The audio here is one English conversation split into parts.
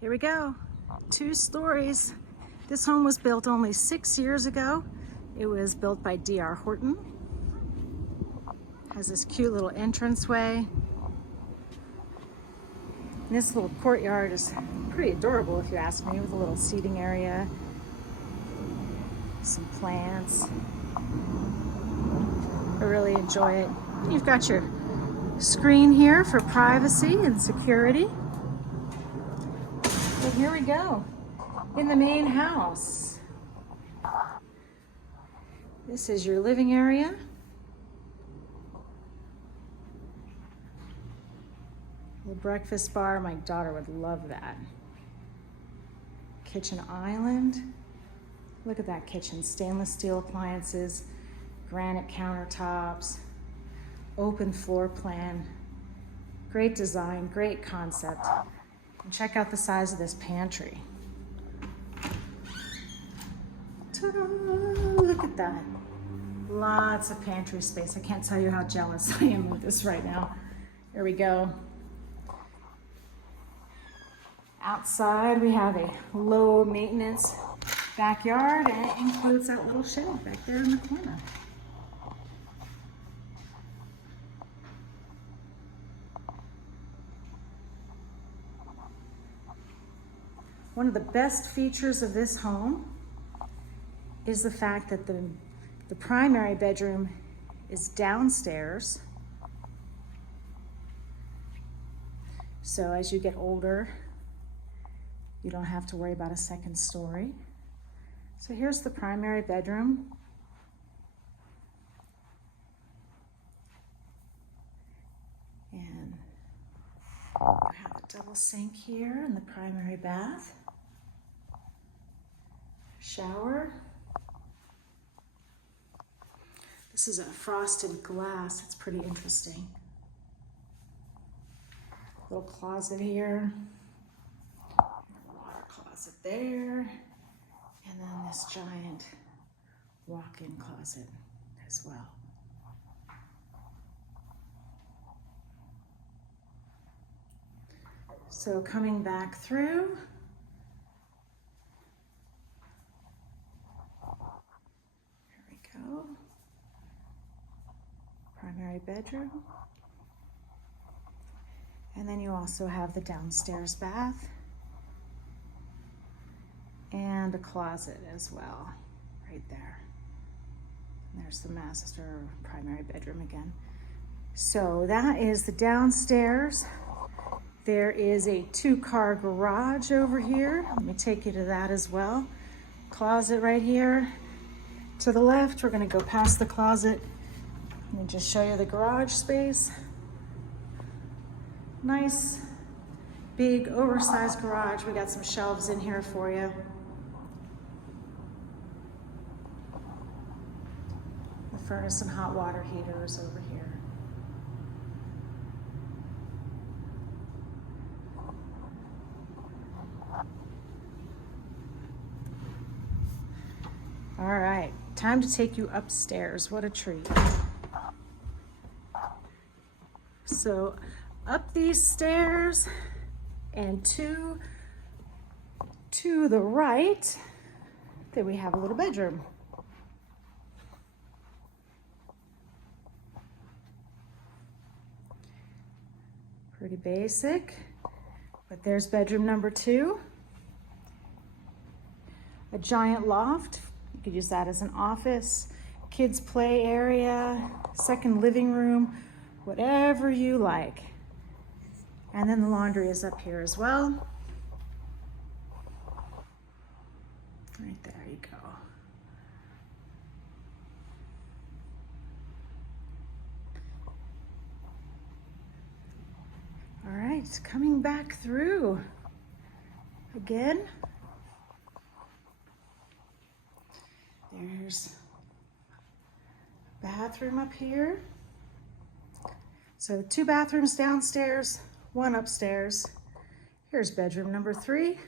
Here we go, 2 stories. This home was built only 6 years ago. It was built by DR Horton. Has this cute little entranceway. And this little courtyard is pretty adorable if you ask me, with a little seating area, some plants. I really enjoy it. You've got your screen here for privacy and security. So here we go, in the main house. This is your living area. Little breakfast bar, my daughter would love that. Kitchen island. Look at that kitchen, stainless steel appliances, granite countertops, open floor plan. Great design, great concept. And check out the size of this pantry. Ta-da! Look at that. Lots of pantry space. I can't tell you how jealous I am with this right now. Here we go. Outside we have a low maintenance backyard, and it includes that little shed back there in the corner. One of the best features of this home is the fact that the primary bedroom is downstairs. So as you get older, you don't have to worry about a second story. So here's the primary bedroom. And you have a double sink here in the primary bath. Shower. This is a frosted glass. It's pretty interesting. Little closet here. Water closet there. And then this giant walk-in closet as well. So coming back through, here we go, primary bedroom. And then you also have the downstairs bath and a closet as well, right there. And there's the master primary bedroom again. So that is the downstairs. There is a 2-car garage over here. Let me take you to that as well. Closet right here. To the left, we're gonna go past the closet. Let me just show you the garage space. Nice, big, oversized garage. We got some shelves in here for you. The furnace and hot water heaters over here. All right, time to take you upstairs. What a treat. So up these stairs and to the right, there we have a little bedroom. Pretty basic, but there's bedroom number 2. A giant loft. You could use that as an office, kids' play area, second living room, whatever you like. And then the laundry is up here as well. Right there you go. All right, coming back through again. There's a bathroom up here. So 2 bathrooms downstairs, 1 upstairs. Here's bedroom number 3.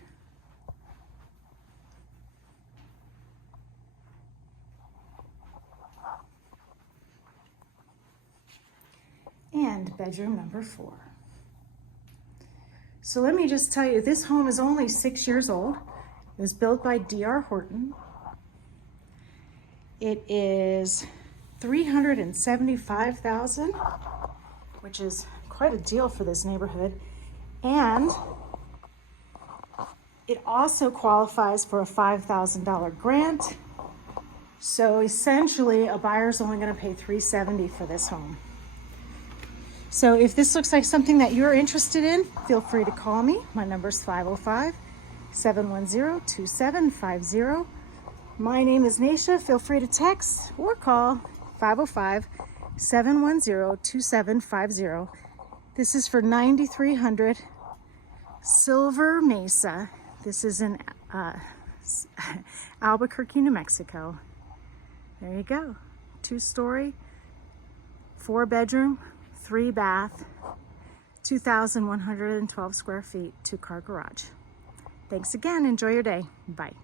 And bedroom number 4. So let me just tell you, this home is only 6 years old. It was built by DR Horton. It is $375,000, which is quite a deal for this neighborhood. And it also qualifies for a $5,000 grant. So essentially, a buyer's only going to pay $370,000 for this home. So if this looks like something that you're interested in, feel free to call me. My number is 505-710-2750. My name is Nysha. Feel free to text or call 505-710-2750. This is for 9300 Silver Mesa. This is in Albuquerque, New Mexico. There you go. 2-story, 4-bedroom, 3-bath, 2,112 square feet, 2-car garage. Thanks again. Enjoy your day. Bye.